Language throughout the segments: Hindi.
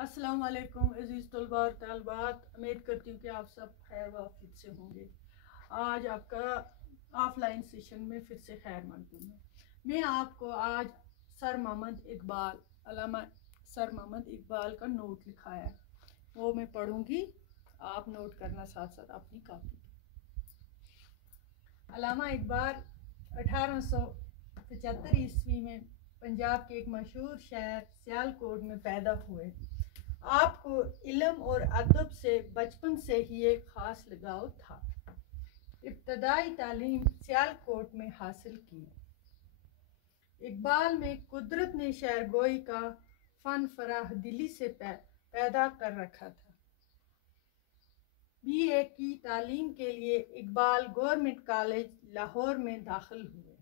अस्सलाम वालेकुम अज़ीज़ तलबा और तलबात, उम्मीद करती हूँ कि आप सब खैर वाफियत से होंगे। आज आपका ऑफलाइन सेशन में फिर से खैर मकदूम है। मैं आपको आज सर मोहम्मद इकबाल, अल्लामा सर मोहम्मद इकबाल का नोट लिखा है, वो मैं पढ़ूँगी, आप नोट करना साथ साथ अपनी कॉपी पे। अल्लामा इकबाल 1875 ईस्वी में पंजाब के एक मशहूर शहर सियालकोट में पैदा हुए। आपको इल्म और अदब से बचपन से ही एक ख़ास लगाव था। इब्तदाई तालीम सियालकोट में हासिल की। इकबाल में कुदरत ने शायरगोई का फ़न फराहदिली से पैदा कर रखा था। BA की तालीम के लिए इकबाल गवर्नमेंट कॉलेज लाहौर में दाखिल हुए।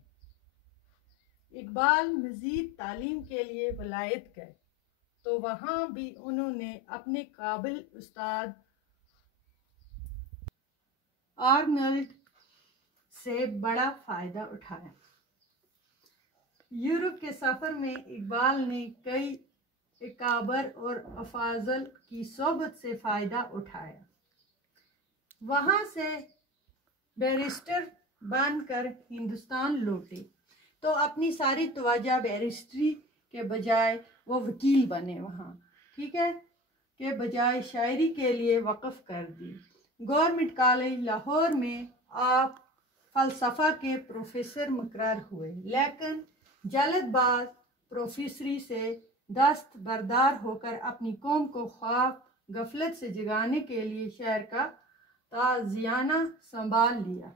इकबाल मज़ीद तालीम के लिए वलायत गए तो वहाँ भी उन्होंने अपने काबिल उस्ताद आर्नल्ड से बड़ा फ़ायदा उठाया। यूरोप के सफ़र में इकबाल ने कई अकाबर और अफाजल की सोबत से फ़ायदा उठाया। वहाँ से बैरिस्टर बनकर हिंदुस्तान लौटे तो अपनी सारी तवज्जो बैरिस्ट्री के बजाय वो वकील बने, वहाँ ठीक है, के बजाय शायरी के लिए वक़्फ़ कर दी। गवर्नमेंट कॉलेज लाहौर में आप फ़लसफ़ा के प्रोफेसर मुकर्रर हुए, लेकिन जल्दबाज प्रोफेसरी से दस्तबरदार होकर अपनी कौम को ख्वाब गफलत से जगाने के लिए शहर का ताज़ियाना संभाल लिया।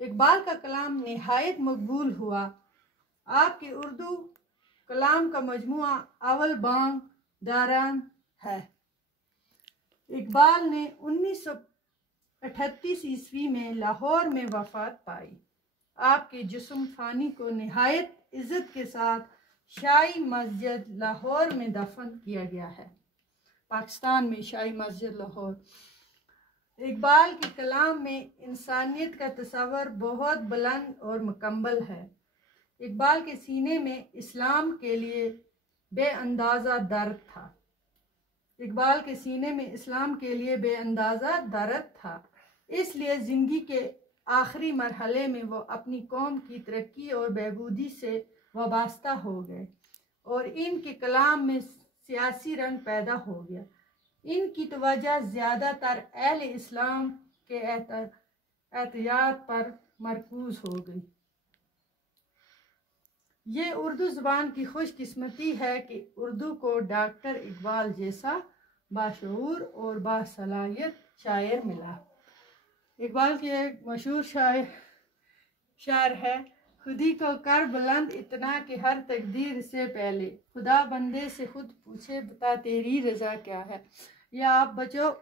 इकबाल का कलाम निहायत मकबूल हुआ। आपके उर्दू कलाम का मजमुआ अवल बांग दारान है। इकबाल ने 1938 ईस्वी में लाहौर में वफ़ात पाई। आपके जिस्म फ़ानी को निहायत इज़्ज़त के साथ शाही मस्जिद लाहौर में दफन किया गया है, पाकिस्तान में शाही मस्जिद लाहौर। इकबाल के कलाम में इंसानियत का तस्वर बहुत बुलंद और मुकम्मल है। इकबाल के सीने में इस्लाम के लिए बेअंदाज़ा दर्द था। इकबाल के सीने में इस्लाम के लिए बेअंदाज़ा दर्द था, इसलिए ज़िंदगी के आखिरी मरहले में वो अपनी कौम की तरक्की और बहबूदी से वाबस्ता हो गए और इनके कलाम में सियासी रंग पैदा हो गया। इनकी तवज्जो ज़्यादातर अहले इस्लाम के एहतियात पर मरकूज़ हो गई। ये उर्दू ज़ुबान की खुशकिस्मती है कि उर्दू को डॉक्टर इकबाल जैसा बाशऊर और बासलाहियत शायर मिला। इकबाल की एक मशहूर शायर है, खुदी को कर बुलंद इतना कि हर तकदीर से पहले खुदा बंदे से खुद पूछे बता तेरी रज़ा क्या है। यह आप बच्चों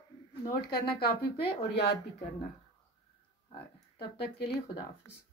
नोट करना कॉपी पे और याद भी करना। तब तक के लिए खुदा हाफिज़।